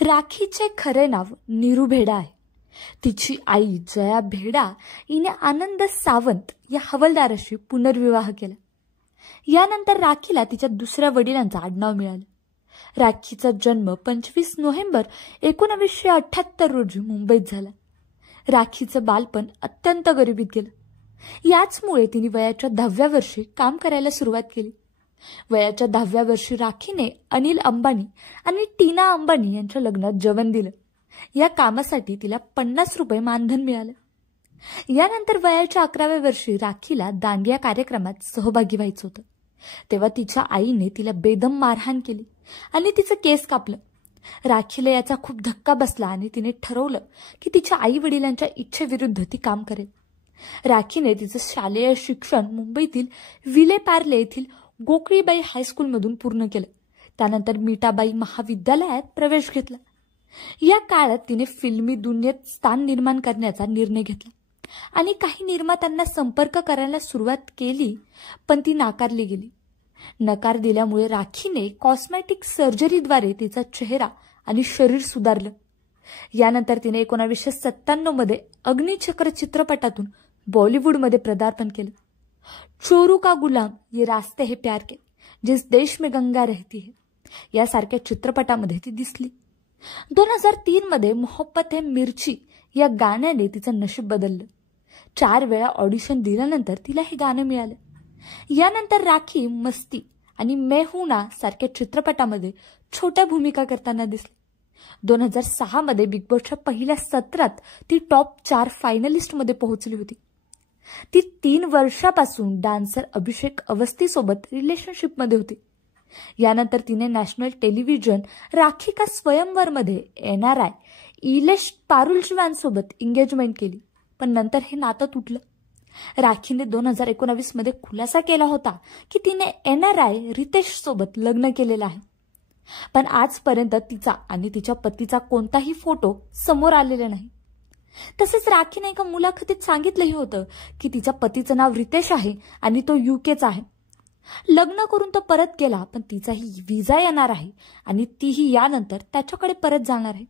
राखीचे खरे नाव नीरू भेडा आहे. तिची आई जया भेडा हिने आनंद सावंत या हवालदाराशी पुनर्विवाह केला. यानंतर राखीला तिच्या दुसऱ्या वडिलांचं आडनाव मिळालं. राखीचा जन्म 25 नोव्हेंबर 1978 रोजी मुंबईत झाला. राखीचं बालपण अत्यंत गरिबीत गेलं. याचमुळे तिने वयाच्या 10व्या वर्षी काम करायला सुरुवात केली. वयाच्या 10व्या वर्षी राखीने अनिल अंबानी आणि टीना अंबानी यांच्या लग्नात जेवण दिलं. या कामासाठी तिला 50 रुपये मानधन मिळालं. यानंतर वयाच्या 11व्या वर्षी राखीला दांडिया कार्यक्रमात सहभागी व्हायचं होतं. तेव्हा तिच्या आईने तिला बेदम मारहाण केली आणि तिचं केस कापलं. राखीला याचा खूप धक्का बसला आणि तिने ठरवलं की तिच्या आई वडिलांच्या इच्छेविरुद्ध ती काम करेल. राखीने तिचं शालेय शिक्षण मुंबईतील विले पार्ले येथील गोकळीबाई हायस्कूलमधून पूर्ण केलं. त्यानंतर मीठाबाई महाविद्यालयात प्रवेश घेतला. या काळात तिने फिल्मी दुनियेत स्थान निर्माण करण्याचा निर्णय घेतला आणि काही निर्मात्यांना संपर्क करायला सुरुवात केली, पण ती नाकारली गेली. नकार दिल्यामुळे राखीने कॉस्मेटिक सर्जरीद्वारे तिचा चेहरा आणि शरीर सुधारलं. यानंतर तिने 1997 मध्ये अग्निचक्र चित्रपटातून बॉलिवूडमध्ये पदार्पण केलं. चोरू का गुलाम, ये रास्ते है प्यार के, जिस देश में गंगा रहती है यासारख्या चित्रपटामध्ये ती दिसली. 2003 मध्ये मोहब्बत है मिर्ची या गाण्याने तिचं नशीब बदललं. 4 वेळा ऑडिशन दिल्यानंतर तिला हे गाणं मिळालं. यानंतर राखी मस्ती आणि मैं हूं ना सारख्या चित्रपटामध्ये छोट्या भूमिका करताना दिसली. 2006 मध्ये बिग बॉसच्या पहिल्या सत्रात ती टॉप 4 फायनलिस्टमध्ये पोहोचली होती. ती 3 वर्षापासून डान्सर अभिषेक अवस्थीसोबत रिलेशनशिपमध्ये होती. यानंतर तिने नॅशनल टेलिव्हिजन राखी का स्वयंवरमध्ये NRI इलेश पारुलजीवांसोबत एंगेजमेंट केली, पण नंतर हे नातं तुटलं. राखीने 2019 मध्ये खुलासा केला होता की तिने NRI रितेश सोबत लग्न केलेलं आहे, पण आजपर्यंत तिचा आणि तिच्या पतीचा कोणताही फोटो समोर आलेला नाही. तसेच राखीने एका मुलाखतीत सांगितलंही होतं की तिच्या पतीचं नाव रितेश आहे आणि तो UKचा आहे. लग्न करून तो परत गेला, पण तिचाही विजा येणार आहे आणि तीही यानंतर त्याच्याकडे परत जाणार आहे.